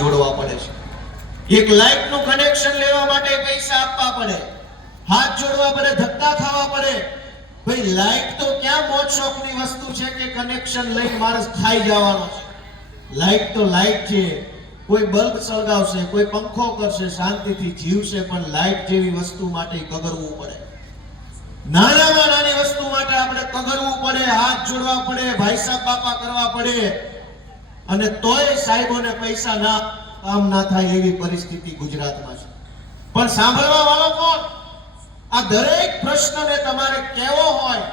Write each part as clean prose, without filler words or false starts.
જોડવા પડે છે। એક લાઈટ નું કનેક્શન લેવા માટે પૈસા આપવા પડે, હાથ જોડવા પડે, ધક્કા ખાવા પડે। ભાઈ લાઈટ તો ક્યાં મોજ શોખની વસ્તુ છે કે કનેક્શન લઈને માણસ ખાઈ જવાનો છે। લાઈટ તો લાઈટ છે, કોઈ બલ્બ સળગાવશે, કોઈ પંખો કરશે, શાંતિથી જીવશે, પણ લાઈટ જેવી વસ્તુ માટે કગરવું પડે। નાનામાં નાની વસ્તુ માટે આપણે કગરવું પડે, હાથ જોડવા પડે, ભાઈ સાહેબ બાપા કરવા પડે, અને તોય સાહેબોને પૈસા ના કામ ના થાય એવી પરિસ્થિતિ ગુજરાતમાં છે। પણ સાંભળવા વાળો કોણ? આ દરેક પ્રશ્નને તમારે કેવો હોય,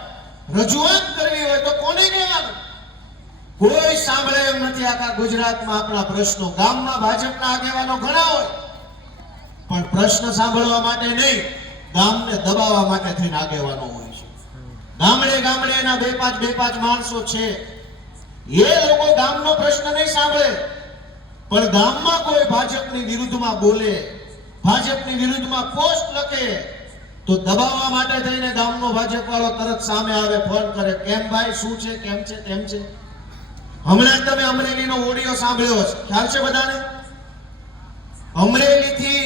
રજૂઆત કરવી હોય તો કોને કહેવાનું? કોઈ સાંભળે એમ નથી। આખા ગુજરાતમાં આપણા પ્રશ્નો, ગામમાં ભાજપના આગેવાનો ઘણા હોય, પણ પ્રશ્ન સાંભળવા માટે નહીં, ગામને દબાવવા માટે થઈને આગેવાનો હોય છે। ગામડે ગામડે એના બે પાંચ માણસો છે, એ લોકો ગામનો પ્રશ્ન નહીં સાંભળે, પણ ગામમાં કોઈ ભાજપની વિરુદ્ધમાં બોલે, ભાજપની વિરુદ્ધમાં પોસ્ટ લખે, તો દબાવવા માટે થઈને ગામનો ભાજપ વાળો તરત સામે આવે, ફોન કરે, કેમ ભાઈ, શું છે, કેમ છે, તેમ છે। હમણાં તમે અમરેલીનો ઓડિયો સાંભળ્યો હશે, ખ્યાલ છે બધાને? અમરેલીથી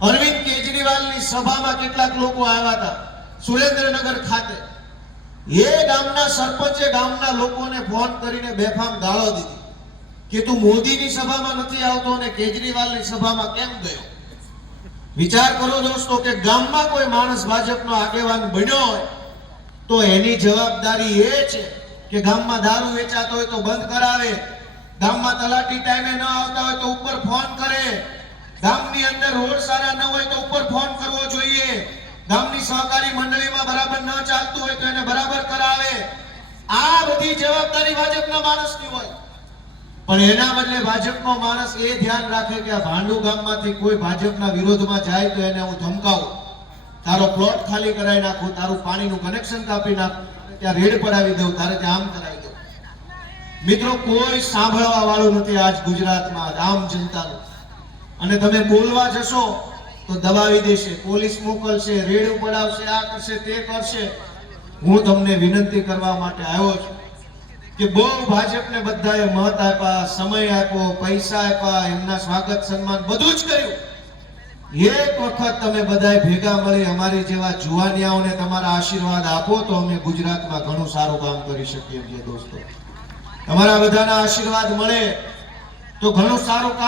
અરવિંદ કેજરીવાલની સભામાં કેટલાક લોકો આવ્યા હતા સુરેન્દ્રનગર ખાતે। એ ગામના સરપંચે ગામના લોકોને ફોન કરીને બેફામ ગાળો દીધી કે તું મોદીની સભામાં નથી આવતો અને કેજરીવાલની સભામાં કેમ ગયો? વિચાર કરો દોસ્તો કે ગામમાં કોઈ માણસ ભાજપનો આગેવાન બન્યો હોય તો એની જવાબદારી એ છે કે ગામમાં દારૂ વેચાતો હોય તો બંધ કરાવે, ગામમાં તલાટી ટાઈમે ન આવતા હોય તો ઉપર ફોન કરે, ગામની અંદર રોડ સારા ન હોય તો ઉપર ફોન કરવો જોઈએ, ગામની સહકારી મંડળીમાં બરાબર ન ચાલતું હોય તો એને બરાબર કરાવે। આ બધી જવાબદારી ભાજપના માણસની હોય, પણ એના બદલે ભાજપનો માણસ એ ધ્યાન રાખે કે આ ભાંડુ ગામમાંથી કોઈ ભાજપના વિરોધમાં જાય તો એને હું ધમકાવું, તારો પ્લોટ ખાલી કરાવી નાખું, તારું પાણીનું કનેક્શન કાપી નાખું, ત્યાં રેડ પડાવી દઉં, તારે ત્યાં આમ કરાવી દઉં। મિત્રો, કોઈ સાંભળવા વાળું નથી આજ ગુજરાતમાં આમ જનતાનું। અને તમે બોલવા જશો તો દબાવી દેશે, પોલીસ મોકલશે, રેડ પડાવશે, આ કરશે, તે કરશે। હું તમને વિનંતી કરવા માટે આવ્યો છું કે બહુ ભાજપને બધાએ મત આપ્યા, સમય આપ્યો, પૈસા આપ્યા, એમના સ્વાગત સન્માન બધું જ કર્યું। એક વખત તમે બધાએ ભેગા મળી અમારી જેવા જુવાનિયાઓને તમારા આશીર્વાદ આપો તો અમે ગુજરાતમાં ઘણું સારું કામ કરી શકીએ છીએ દોસ્તો। તમારા બધાના આશીર્વાદ મળે તો ઘણું સારું કામ